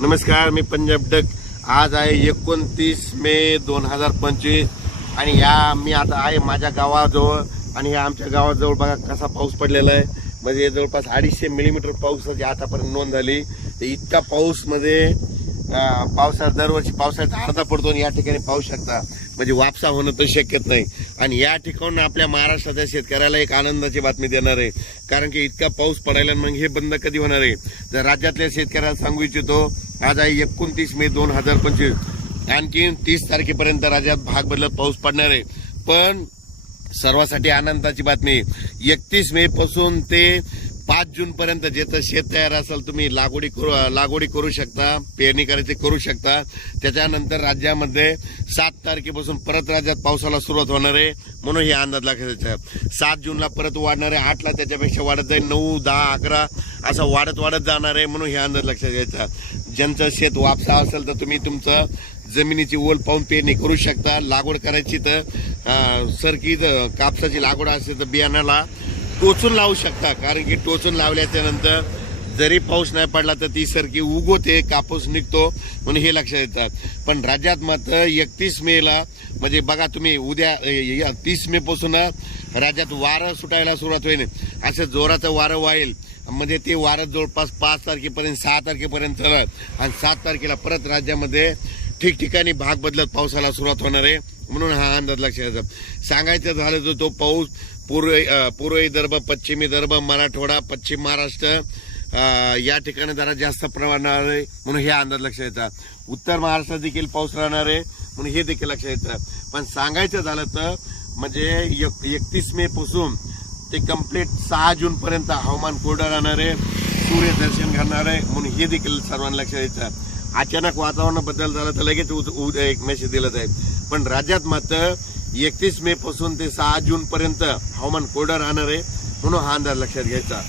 नमस्कार मी पंजाब डक आज आहे एकोणतीस मे दोन हजार पंचवीस आणि या मी आता आहे माझ्या गावाजवळ आणि या आमच्या गावाजवळ बघा कसा पाऊस पडलेला आहे म्हणजे जवळपास अडीचशे मिलीमीटर पाऊसाची आतापर्यंत नोंद झाली तर इतका पाऊसमध्ये म्हणजे, पावसात दरवर्षी पावसाचा अर्धा पडतो आणि या ठिकाणी पाऊस शकता म्हणजे वापसा होणं तर शक्यत नाही आणि या ठिकाणून आपल्या महाराष्ट्राच्या शेतकऱ्याला एक आनंदाची बातमी देणार आहे कारण की इतका पाऊस पडायला मग हे बंद कधी होणार आहे जर राज्यातल्या शेतकऱ्याला सांगू इच्छितो आज आहे एकोणतीस मे दोन हजार पंचवीस आणखी तीस तारखेपर्यंत राज्यात भाग बदलत पाऊस पडणार आहे पण सर्वांसाठी आनंदाची बातमी एकतीस मे पासून ते पाच जून पर्यंत तर शेत तयार असेल तुम्ही लागवडी करू लागवडी करू शकता पेरणी करायची करू शकता त्याच्यानंतर राज्यामध्ये सात तारखेपासून परत राज्यात पावसाला सुरुवात होणार आहे म्हणून हे अंदाज लागेल सात जूनला परत वाढणार आहे आठला त्याच्यापेक्षा वाढत जाईल नऊ दहा अकरा असा वाढत वाढत जाणार आहे म्हणून हे अंदाज लक्षात घ्यायचा ज्यांचं शेत वापसा असेल तर तुम्ही तुमचं जमिनीची ओल पाहून पेरणी करू शकता लागवड करायची तर सरकी कापसाची लागवड असेल तर बियाणाला टोचून लावू शकता कारण की टोचून लावल्याच्यानंतर जरी पाऊस नाही पडला तर ती सरकी उगवते कापूस निघतो म्हणून हे लक्षात येतात पण राज्यात मात्र एकतीस मेला म्हणजे बघा तुम्ही उद्या तीस मेपासून राज्यात वारं सुटायला सुरुवात होईल असं जोराचं वारं वाईल म्हणजे ते वारं जवळपास पाच तारखेपर्यंत सहा तारखेपर्यंत चालत आणि सात तारखेला परत राज्यामध्ये ठिकठिकाणी भाग बदलत पावसाला सुरुवात होणार आहे म्हणून हा अंदाज लक्षात येतात सांगायचं झालं तर तो पाऊस पूर्व पूर्व विदर्भ पश्चिम विदर्भ मराठवाडा पश्चिम महाराष्ट्र या ठिकाणी जरा जास्त राहणार आहे म्हणून हे अंदाज लक्षात येतात उत्तर महाराष्ट्रात देखील पाऊस राहणार आहे म्हणून हे देखील लक्षात येतं पण सांगायचं झालं तर म्हणजे एकतीस मे पासून ते कम्प्लीट सहा पर्यंत हवामान कोरडं राहणार आहे सूर्य दर्शन घालणार आहे म्हणून हे देखील सर्वांना लक्षात द्यायचं अचानक वातावरण बदल झाला तर लगेच उद्या एक मेसेज दिला जाईल पण राज्यात मात्र एकतीस मे पासून ते सहा जून पर्यंत हवामान कोरडं राहणार आहे म्हणून हा अंदाज लक्षात घ्यायचा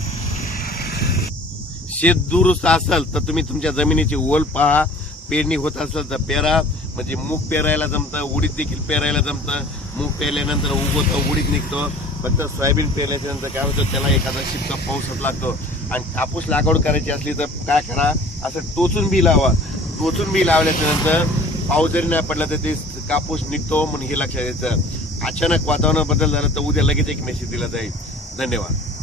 शेत दुरुस्त असेल तर तुम्ही तुमच्या जमिनीची ओल पहा पेरणी होत असेल तर पेरा म्हणजे मूग पेरायला जमतं उडीद देखील पेरायला जमतं मूग पेरल्यानंतर उगवतं उडीद निघतो फक्त सोयाबीन पेरल्याच्यानंतर काय होतं त्याला एखादा शिपचा पाऊस लागतो आणि कापूस लागवड करायची असली तर काय करा असं टोचून बी लावा टोचून बी लावल्याच्यानंतर पाऊस जरी नाही पडला तर ते कापूस निघतो म्हणून हे लक्षात येतं अचानक वातावरण बदल झालं तर उद्या लगेच एक मेसेज दिला जाईल धन्यवाद